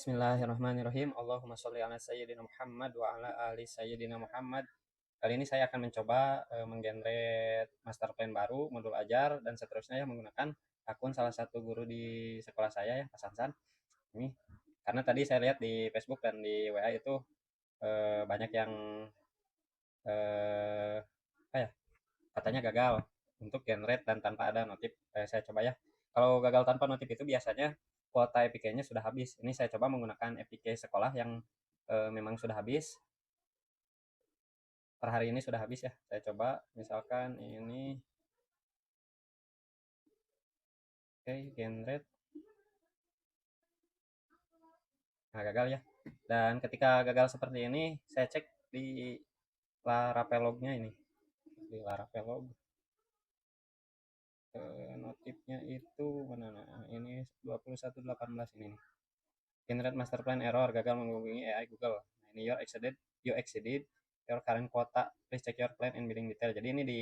Bismillahirrahmanirrahim. Allahumma sholli ala sayyidina Muhammad wa ala ali sayyidina Muhammad. Kali ini saya akan mencoba menggenerate master plan baru, modul ajar, dan seterusnya ya menggunakan akun salah satu guru di sekolah saya ya, Mas Hansan. Ini karena tadi saya lihat di Facebook dan di WA itu banyak yang eh, apa ya, katanya gagal untuk generate dan tanpa ada notif. Saya coba ya. Kalau gagal tanpa notif itu biasanya kuota EPK-nya sudah habis. Ini saya coba menggunakan EPK sekolah yang memang sudah habis. Per hari ini sudah habis ya. Saya coba misalkan ini oke, generate. Nah, gagal ya. Dan ketika gagal seperti ini, saya cek di Laravelog-nya ini. Di Laravelog notifnya itu mana, nah, ini 2118 ini nih. Generate master plan error, gagal menghubungi AI Google. Nah, ini you exceeded your current quota. Please check your plan and billing detail. Jadi ini di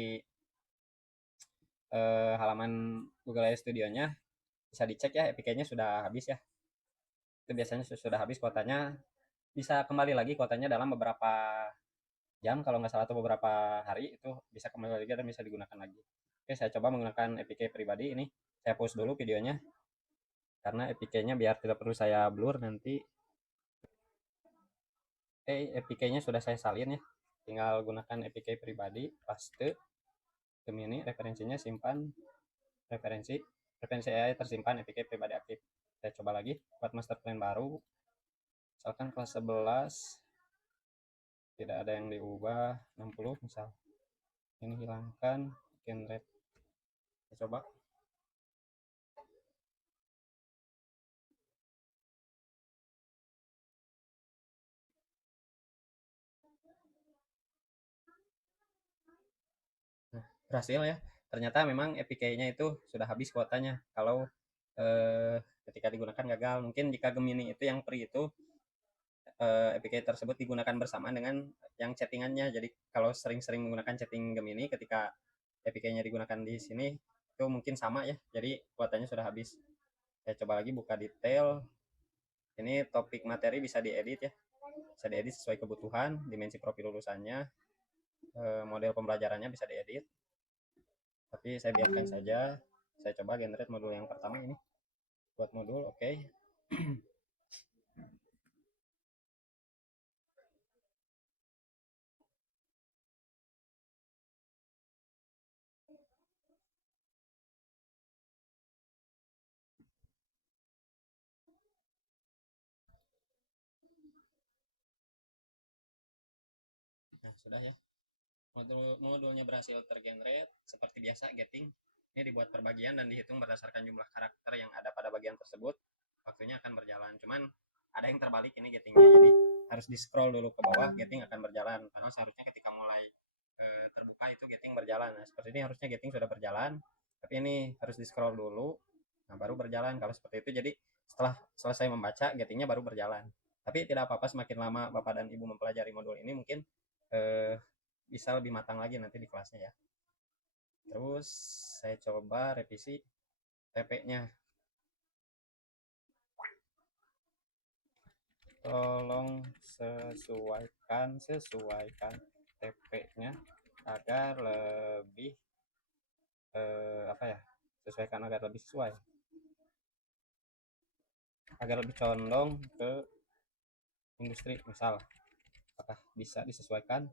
halaman Google AI Studio-nya bisa dicek ya, APK-nya sudah habis ya. Itu biasanya sudah habis kuotanya. Bisa kembali lagi kuotanya dalam beberapa jam kalau nggak salah, atau beberapa hari itu bisa kembali lagi dan bisa digunakan lagi. Oke, saya coba menggunakan APK pribadi ini. Saya pause dulu videonya karena APK-nya biar tidak perlu saya blur nanti. Oke, APK-nya sudah saya salin ya. Tinggal gunakan APK pribadi, paste, Gemini, referensinya simpan, referensi, referensi AI tersimpan, APK pribadi aktif. Saya coba lagi buat master plan baru. Misalkan kelas 11, tidak ada yang diubah, 60 misal. Ini hilangkan, generate. Saya coba. Nah, berhasil ya. Ternyata memang APK-nya itu sudah habis kuotanya. Kalau eh, ketika digunakan gagal, mungkin jika Gemini itu yang free itu APK tersebut digunakan bersamaan dengan yang chattingannya. Jadi kalau sering-sering menggunakan chatting Gemini, ketika APK-nya digunakan di sini itu mungkin sama ya. Jadi kuotanya sudah habis. Saya coba lagi buka detail. Ini topik materi bisa diedit ya. Bisa diedit sesuai kebutuhan, dimensi profil lulusannya, model pembelajarannya bisa diedit. Tapi saya biarkan saja. Saya coba generate modul yang pertama ini. Buat modul, oke. Okay. Nah, sudah ya. Modulnya berhasil tergenerate. Seperti biasa, getting. Ini dibuat per bagian dan dihitung berdasarkan jumlah karakter yang ada pada bagian tersebut. Waktunya akan berjalan. Cuman ada yang terbalik ini gettingnya. Jadi harus di scroll dulu ke bawah, getting akan berjalan. Karena seharusnya ketika mulai terbuka itu getting berjalan. Nah, seperti ini harusnya getting sudah berjalan. Tapi ini harus di scroll dulu. Nah, baru berjalan. Kalau seperti itu, jadi setelah selesai membaca, gettingnya baru berjalan. Tapi tidak apa-apa, semakin lama Bapak dan Ibu mempelajari modul ini, mungkin eh, bisa lebih matang lagi nanti di kelasnya ya. Terus saya coba revisi TP-nya. Tolong sesuaikan TP-nya agar lebih apa ya? Sesuaikan agar lebih sesuai, agar lebih condong ke industri misal. Apakah bisa disesuaikan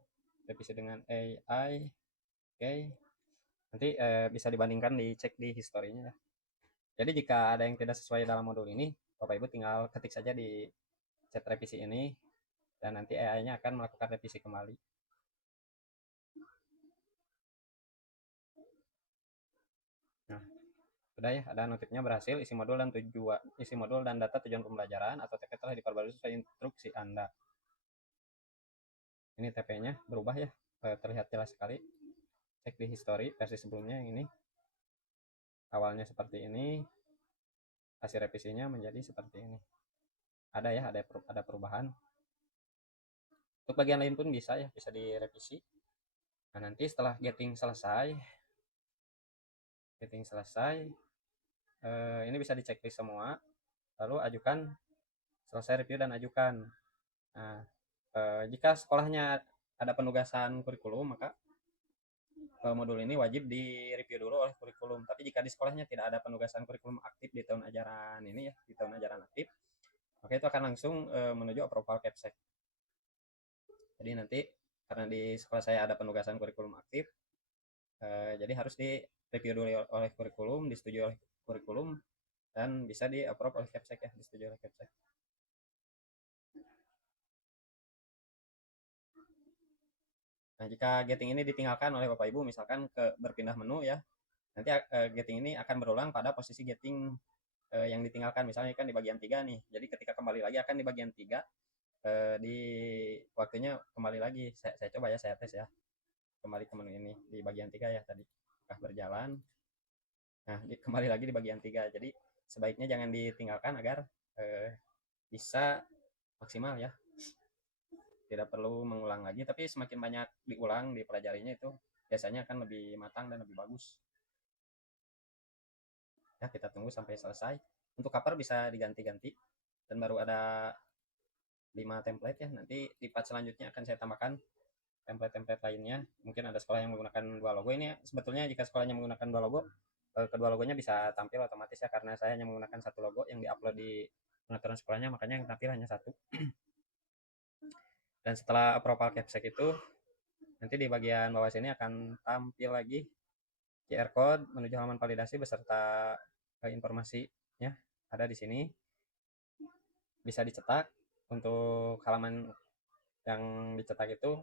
revisi dengan AI? Oke. Okay. Nanti bisa dibandingkan, dicek di historinya ya. Jadi jika ada yang tidak sesuai dalam modul ini, Bapak Ibu tinggal ketik saja di chat revisi ini dan nanti AI-nya akan melakukan revisi kembali. Nah, sudah ya, ada notifnya berhasil, isi modul dan data tujuan pembelajaran atau TP telah diperbarui sesuai instruksi Anda. Ini TP-nya berubah ya, terlihat jelas sekali. Cek di history versi sebelumnya yang ini. Awalnya seperti ini, hasil revisinya menjadi seperti ini. Ada ya, ada perubahan. Untuk bagian lain pun bisa ya, bisa direvisi. Nah, nanti setelah getting selesai, ini bisa diceklis semua, lalu ajukan selesai review dan ajukan. Nah, jika sekolahnya ada penugasan kurikulum, maka modul ini wajib di-review dulu oleh kurikulum. Tapi jika di sekolahnya tidak ada penugasan kurikulum aktif di tahun ajaran ini ya, di tahun ajaran aktif, maka itu akan langsung menuju approval Kepsek. Jadi nanti karena di sekolah saya ada penugasan kurikulum aktif, jadi harus di-review dulu oleh kurikulum, disetujui oleh kurikulum, dan bisa di-approve oleh Kepsek ya, disetujui oleh Kepsek. Nah, jika getting ini ditinggalkan oleh Bapak Ibu, misalkan berpindah menu ya, nanti getting ini akan berulang pada posisi getting yang ditinggalkan. Misalnya kan di bagian 3 nih, jadi ketika kembali lagi akan di bagian 3, di waktunya kembali lagi. Saya coba ya, saya tes ya, kembali ke menu ini di bagian 3 ya tadi, berjalan. Nah, kembali lagi di bagian 3. Jadi sebaiknya jangan ditinggalkan agar bisa maksimal ya. Tidak perlu mengulang lagi, tapi semakin banyak diulang, dipelajarinya itu biasanya akan lebih matang dan lebih bagus. Ya, kita tunggu sampai selesai. Untuk cover bisa diganti-ganti dan baru ada 5 template ya. Nanti di part selanjutnya akan saya tambahkan template-template lainnya. Mungkin ada sekolah yang menggunakan 2 logo ini ya. Sebetulnya jika sekolahnya menggunakan 2 logo, kedua logonya bisa tampil otomatis ya, karena saya hanya menggunakan 1 logo yang diupload di pengaturan sekolahnya, makanya yang tampil hanya 1. Dan setelah approval Capsec itu, nanti di bagian bawah sini akan tampil lagi QR code menuju halaman validasi beserta informasinya ada di sini. Bisa dicetak. Untuk halaman yang dicetak itu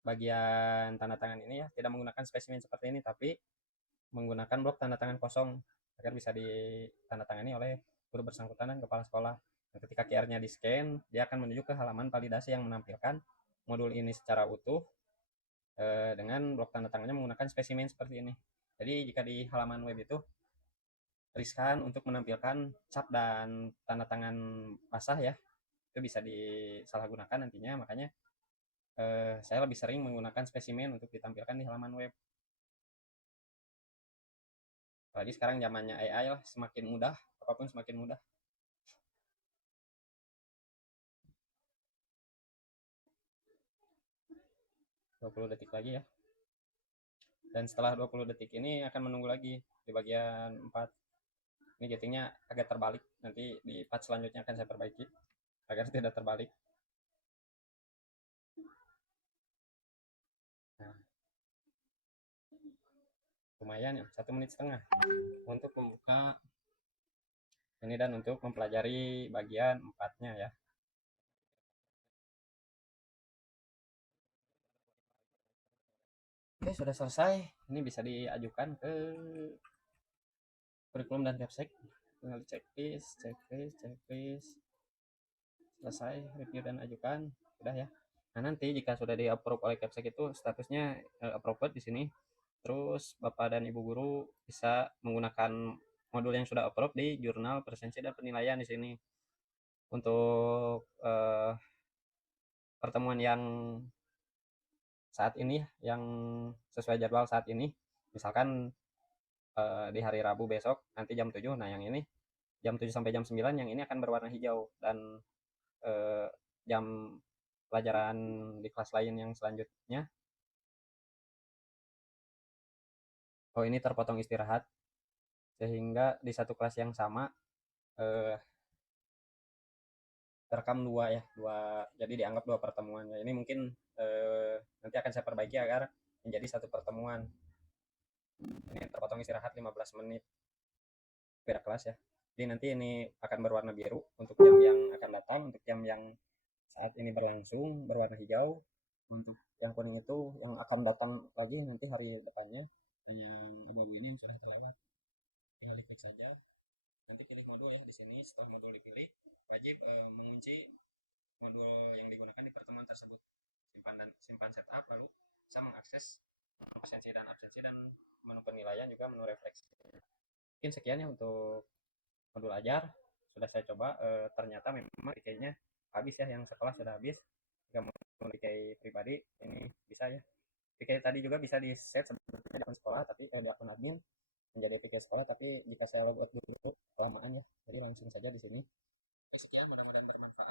bagian tanda tangan ini ya, tidak menggunakan spesimen seperti ini, tapi menggunakan blok tanda tangan kosong agar bisa ditandatangani oleh guru bersangkutan dan kepala sekolah. Dan ketika QR-nya di-scan, dia akan menuju ke halaman validasi yang menampilkan modul ini secara utuh dengan blok tanda tangannya menggunakan spesimen seperti ini. Jadi jika di halaman web itu riskan untuk menampilkan cap dan tanda tangan basah ya, itu bisa disalahgunakan nantinya. Makanya saya lebih sering menggunakan spesimen untuk ditampilkan di halaman web. Apalagi sekarang zamannya AI lah, semakin mudah, apapun semakin mudah. 20 detik lagi ya. Dan setelah 20 detik ini akan menunggu lagi di bagian 4. Ini gettingnya agak terbalik, nanti di part selanjutnya akan saya perbaiki agar tidak terbalik. Nah, lumayan ya, 1,5 menit untuk membuka ini dan untuk mempelajari bagian 4-nya ya. Oke, sudah selesai. Ini bisa diajukan ke kurikulum dan Capsec. Tinggal checklist, selesai, review dan ajukan, sudah ya. Nah, nanti jika sudah di-approve oleh Capsec itu statusnya approved di sini. Terus Bapak dan Ibu guru bisa menggunakan modul yang sudah approve di jurnal presensi dan penilaian di sini. Untuk pertemuan yang saat ini, yang sesuai jadwal saat ini, misalkan di hari Rabu besok nanti jam 7, nah yang ini jam 7 sampai jam 9 yang ini akan berwarna hijau, dan jam pelajaran di kelas lain yang selanjutnya, oh ini terpotong istirahat, sehingga di satu kelas yang sama terekam dua ya, jadi dianggap 2 pertemuan ya. Ini mungkin nanti akan saya perbaiki agar menjadi 1 pertemuan. Ini terpotong istirahat 15 menit beda kelas ya. Jadi nanti ini akan berwarna biru untuk jam yang akan datang, untuk jam yang saat ini berlangsung berwarna hijau, untuk yang kuning itu yang akan datang lagi nanti hari depannya. Dan yang abu-abu ini yang sudah terlewat, tinggal diklik saja, nanti pilih modul ya di sini. Setelah modul dipilih, wajib mengunci modul yang digunakan di pertemuan tersebut, simpan setup, lalu bisa mengakses absensi dan menu penilaian, juga menu refleksi. Mungkin sekian ya untuk modul ajar. Sudah saya coba, ternyata memang PK-nya habis ya, yang sekolah sudah habis. Jika mau PK pribadi ini bisa ya. PK tadi juga bisa di set sebetulnya di akun sekolah, tapi di akun admin menjadi PK sekolah, tapi jika saya logout dulu kelamaan ya, jadi langsung saja di sini. Oke, sekian, mudah-mudahan dan bermanfaat.